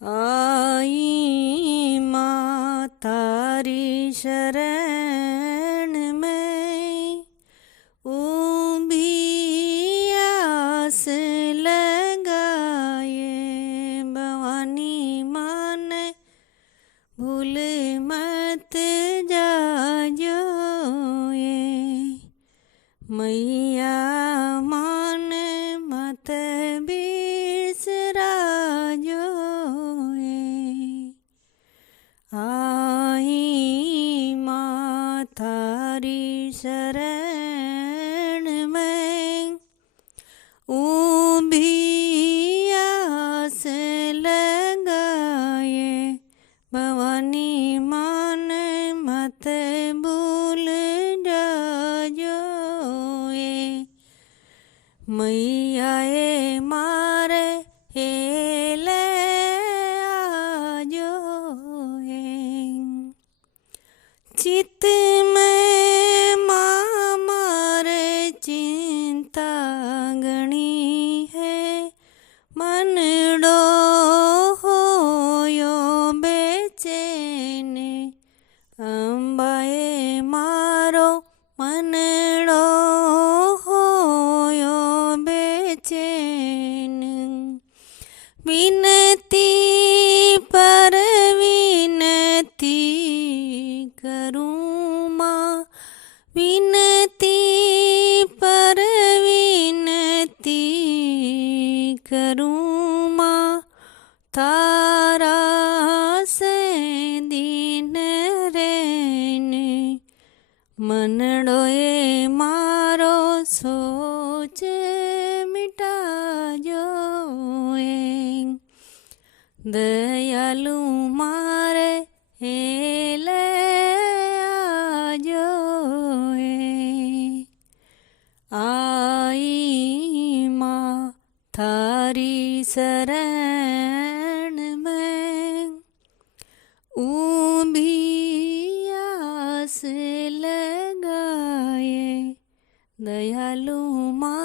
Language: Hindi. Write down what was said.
आई माँ तारी शरण में ऊभी आस लगाए। भवानी माँ ने भूल मत जाजो ये। मैया मान मत बिसराजो ये। आई माँ थारी शरण में ऊभी आस लगाए। भवानी मान मत भूल जाजो ये। मैया ए मारे हेले आजो ये। चित में माँ मारे चिंता गणी है। मनडो होयो बेचैन। अंबाए मारो मनडो होयो बेचैन। विनती पर विनती करूँ माँ। विनती पर विनती करूँ माँ। तारा से दीन रेन। मनडो ए मारो सोच मिटा जो ए। दयालु मारे हेले आजो ए। आई माँ थारी शरण में ऊभी आस लगाए। दयालु माँ